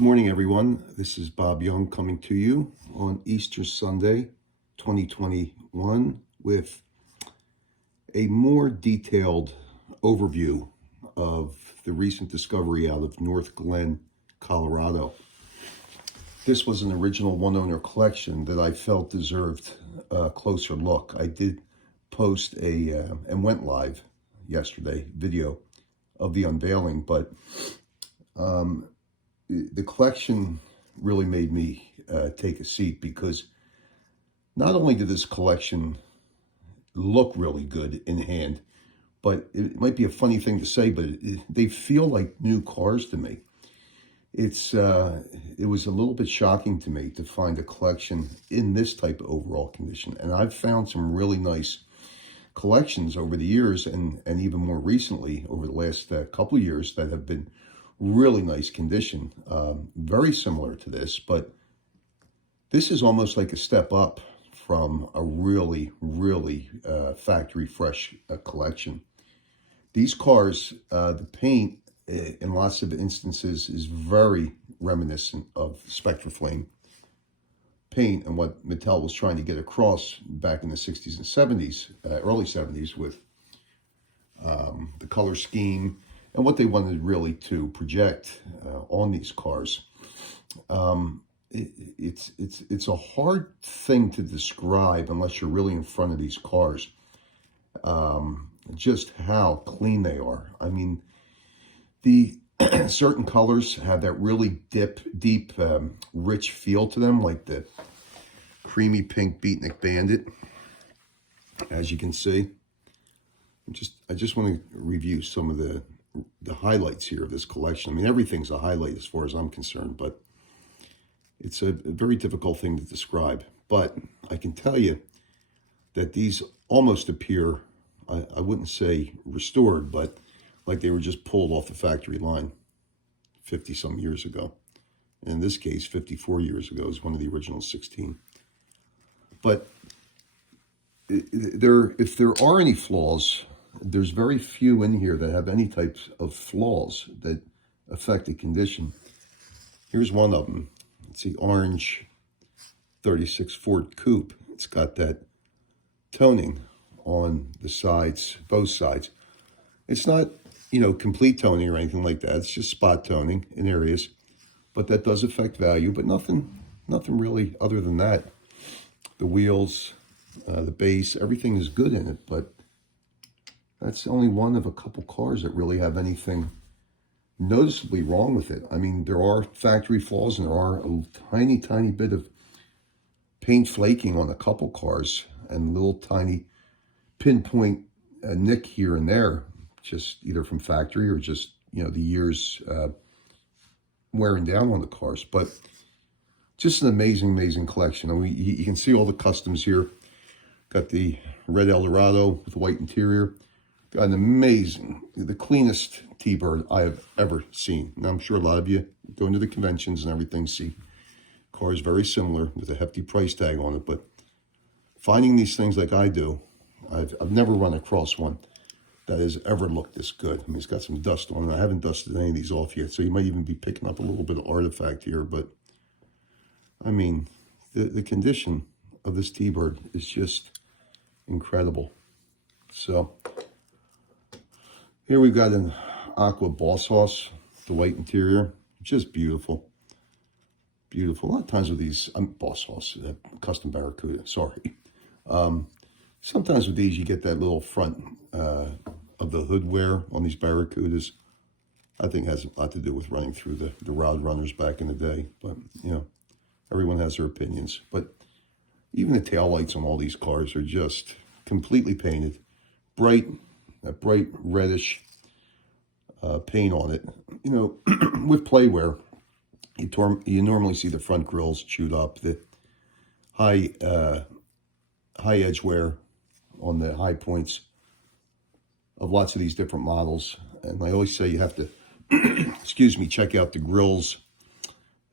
Good morning, everyone. This is Bob Young coming to you on Easter Sunday, 2021, with a more detailed overview of the recent discovery out of Northglenn, Colorado. This was an original one-owner collection that I felt deserved a closer look. I did post and went live yesterday, video of the unveiling, but the collection really made me take a seat, because not only did this collection look really good in hand, but it might be a funny thing to say, but they feel like new cars to me. It was a little bit shocking to me to find a collection in this type of overall condition. And I've found some really nice collections over the years, and even more recently over the last couple of years, that have been really nice condition, very similar to this, but this is almost like a step up from a really factory fresh collection. These cars, the paint in lots of instances is very reminiscent of Spectraflame paint and what Mattel was trying to get across back in the 60s and 70s, early 70s, with the color scheme and what they wanted really to project on these cars. It's a hard thing to describe unless you're really in front of these cars, just how clean they are. I mean, the certain colors have that really deep, rich feel to them, like the creamy pink Beatnik Bandit, as you can see. I just want to review some of the highlights here of this collection. I mean, everything's a highlight as far as I'm concerned, but it's a very difficult thing to describe. But I can tell you that these almost appear, I wouldn't say restored, but like they were just pulled off the factory line 50-some years ago. And in this case, 54 years ago is one of the original 16. But if there are any flaws, there's very few in here that have any types of flaws that affect the condition. Here's one of them. It's the orange 36 Ford Coupe. It's got that toning on the sides, both sides. It's not, complete toning or anything like that. It's just spot toning in areas, but that does affect value, but nothing really other than that. The wheels, the base, everything is good in it, but that's only one of a couple cars that really have anything noticeably wrong with it. I mean, there are factory flaws, and there are a tiny bit of paint flaking on a couple cars, and little tiny pinpoint nick here and there, just either from factory or just, the years wearing down on the cars. But just an amazing collection. And you can see all the customs here. Got the red Eldorado with white interior. Got an amazing, the cleanest T-Bird I have ever seen. Now, I'm sure a lot of you going to the conventions and everything see cars very similar with a hefty price tag on it, but finding these things like I do, I've never run across one that has ever looked this good. I mean, it's got some dust on it. I haven't dusted any of these off yet, so you might even be picking up a little bit of artifact here, but I mean, the condition of this T-Bird is just incredible. So here we've got an aqua boss horse, the white interior, just beautiful. Beautiful. A lot of times with these, boss horse, custom Barracuda, sorry. Sometimes with these, you get that little front of the hood wear on these Barracudas. I think it has a lot to do with running through the rod runners back in the day. But, everyone has their opinions. But even the taillights on all these cars are just completely painted. That bright reddish paint on it. With playwear, you normally see the front grills chewed up, the high edge wear on the high points of lots of these different models. And I always say you have to, check out the grills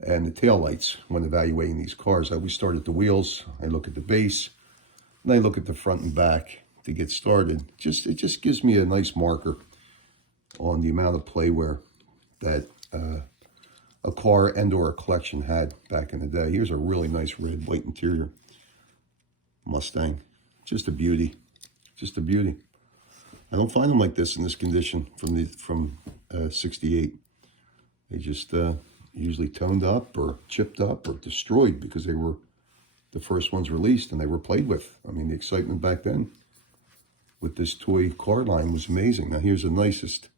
and the taillights when evaluating these cars. I always start at the wheels, I look at the base, and I look at the front and back to get started. It just gives me a nice marker on the amount of playwear that a car and or a collection had back in the day. Here's a really nice red, white interior Mustang. Just a beauty. Just a beauty. I don't find them like this in this condition from 68. They just usually toned up or chipped up or destroyed because they were the first ones released and they were played with. I mean, the excitement back then with this toy car line was amazing. Now here's the nicest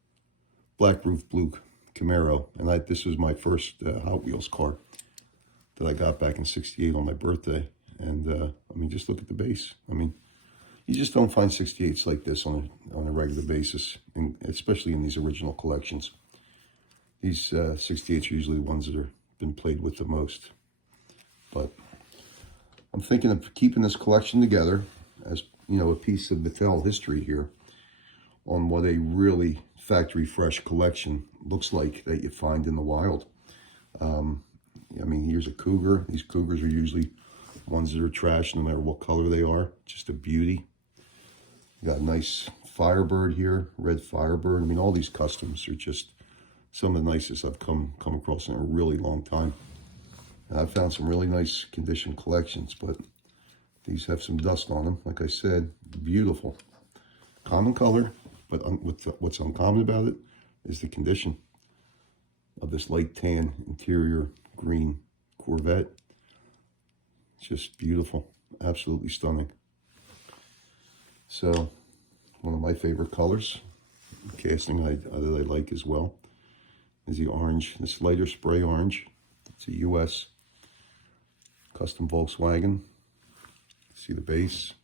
black roof blue Camaro, and this was my first Hot Wheels car that I got back in 68 on my birthday. And I mean, just look at the base. I mean, you just don't find 68s like this on a regular basis, and especially in these original collections. These 68s are usually the ones that are been played with the most. But I'm thinking of keeping this collection together as, you know, a piece of Mattel history here on what a really factory fresh collection looks like that you find in the wild. I mean, here's a cougar. These cougars are usually ones that are trash no matter what color they are. Just a beauty. You got a nice Firebird here, red Firebird. I mean, all these customs are just some of the nicest I've come across in a really long time. And I've found some really nice condition collections, but these have some dust on them. Like I said, beautiful. Common color, but what's uncommon about it is the condition of this light tan interior green Corvette. It's just beautiful, absolutely stunning. So, one of my favorite colors, casting that I like as well, is the orange, this lighter spray orange. It's a U.S. custom Volkswagen. See the base?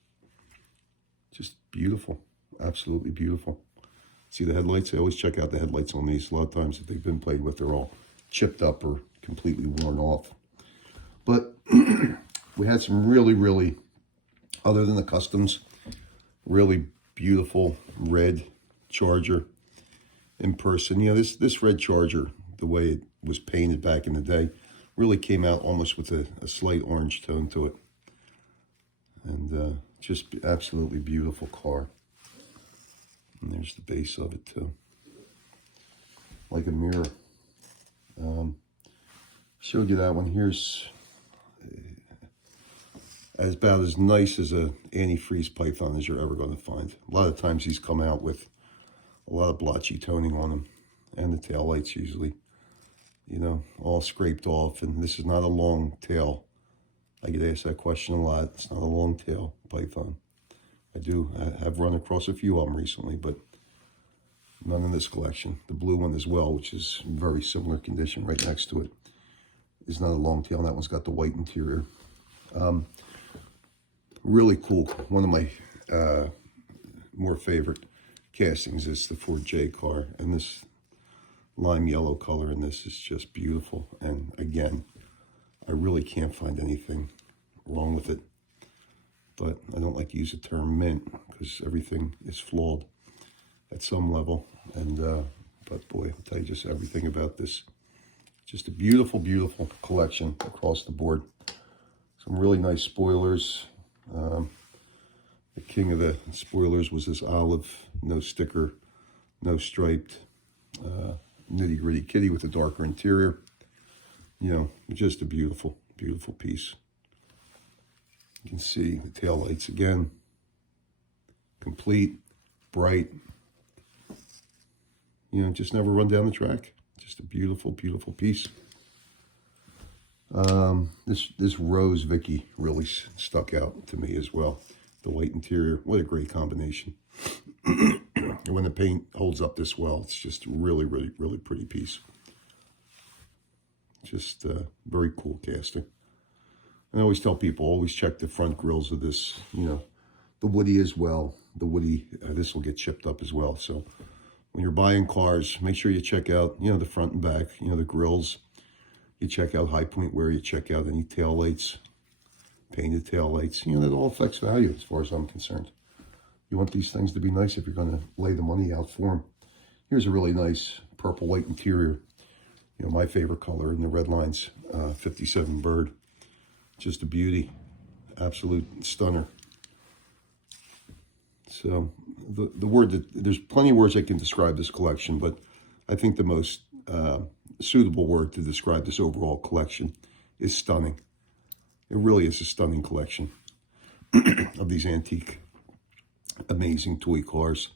Just beautiful, absolutely beautiful. See the headlights? I always check out the headlights on these. A lot of times if they've been played with, they're all chipped up or completely worn off. But we had some really, other than the customs, really beautiful red Charger in person. You know, this red Charger, the way it was painted back in the day, really came out almost with a slight orange tone to it. And just absolutely beautiful car. And there's the base of it too. Like a mirror. Showed you that one. Here's about as nice as a antifreeze python as you're ever going to find. A lot of times these come out with a lot of blotchy toning on them. And the tail lights usually, you know, all scraped off. And this is not a long tail. I get asked that question a lot. It's not a long tail python. I have run across a few of them recently, but none in this collection. The blue one as well, which is in very similar condition right next to it, is not a long tail. And that one's got the white interior. Really cool. One of my more favorite castings is the Ford J car, and this lime yellow color in this is just beautiful. And again, I really can't find anything wrong with it, but I don't like to use the term mint because everything is flawed at some level. And but boy, I'll tell you just everything about this. Just a beautiful collection across the board. Some really nice spoilers. The king of the spoilers was this olive, no sticker, no striped, nitty gritty kitty with a darker interior. You know, just a beautiful piece. You can see the tail lights again. Complete, bright. You know, just never run down the track. Just a beautiful piece. This Rose Vicky really stuck out to me as well. The white interior, what a great combination. And when the paint holds up this well, it's just really pretty piece. Just very cool casting. And I always tell people, always check the front grills of this, you know, the Woody as well. The Woody, this will get chipped up as well. So when you're buying cars, make sure you check out, you know, the front and back, you know, the grills. You check out high point wear, you check out any tail lights, painted tail lights. You know, that all affects value as far as I'm concerned. You want these things to be nice if you're going to lay the money out for them. Here's a really nice purple white interior. You know, my favorite color in the Redline's 57 Bird. Just a beauty. Absolute stunner. So the word that, there's plenty of words that can describe this collection, but I think the most suitable word to describe this overall collection is stunning. It really is a stunning collection of these antique, amazing toy cars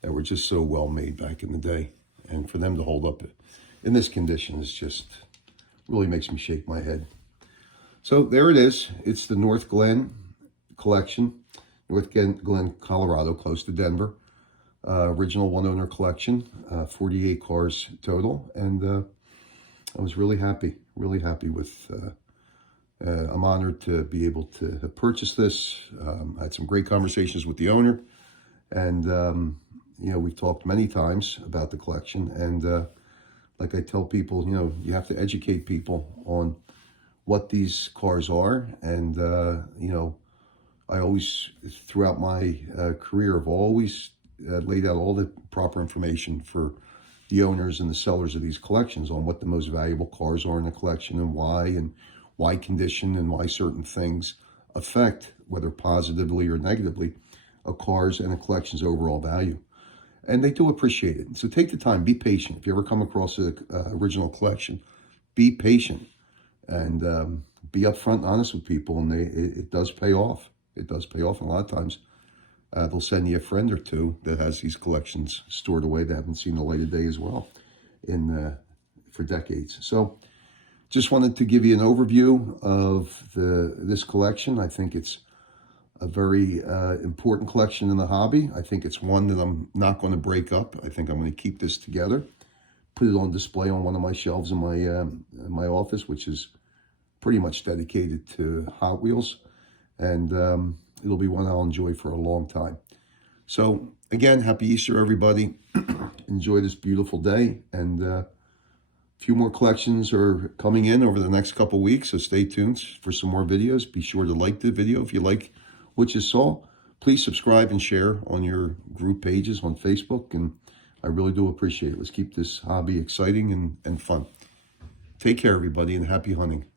that were just so well made back in the day. And for them to hold up in this condition is just, really makes me shake my head. So there it is. It's the Northglenn Collection, Northglenn, Colorado, close to Denver. Original one-owner collection, 48 cars total. And I was really happy with, I'm honored to be able to purchase this. I had some great conversations with the owner. And, you know, we've talked many times about the collection. And like I tell people, you know, you have to educate people on what these cars are. And, you know, I always, throughout my career, have always laid out all the proper information for the owners and the sellers of these collections on what the most valuable cars are in the collection and why condition and why certain things affect, whether positively or negatively, a car's and a collection's overall value. And they do appreciate it. So take the time, be patient. If you ever come across an original collection, be patient and be upfront and honest with people. And it does pay off. It does pay off. And a lot of times they'll send you a friend or two that has these collections stored away that haven't seen the light of day as well for decades. So just wanted to give you an overview of this collection. I think it's a very important collection in the hobby. I think it's one that I'm not going to break up. I think I'm going to keep this together, put it on display on one of my shelves in my office, which is pretty much dedicated to Hot Wheels. And it'll be one I'll enjoy for a long time. So again, happy Easter, everybody. Enjoy this beautiful day. And a few more collections are coming in over the next couple weeks, so stay tuned for some more videos. Be sure to like the video if you like what you saw. Please subscribe and share on your group pages on Facebook, and I really do appreciate it. Let's keep this hobby exciting and fun. Take care, everybody, and happy hunting.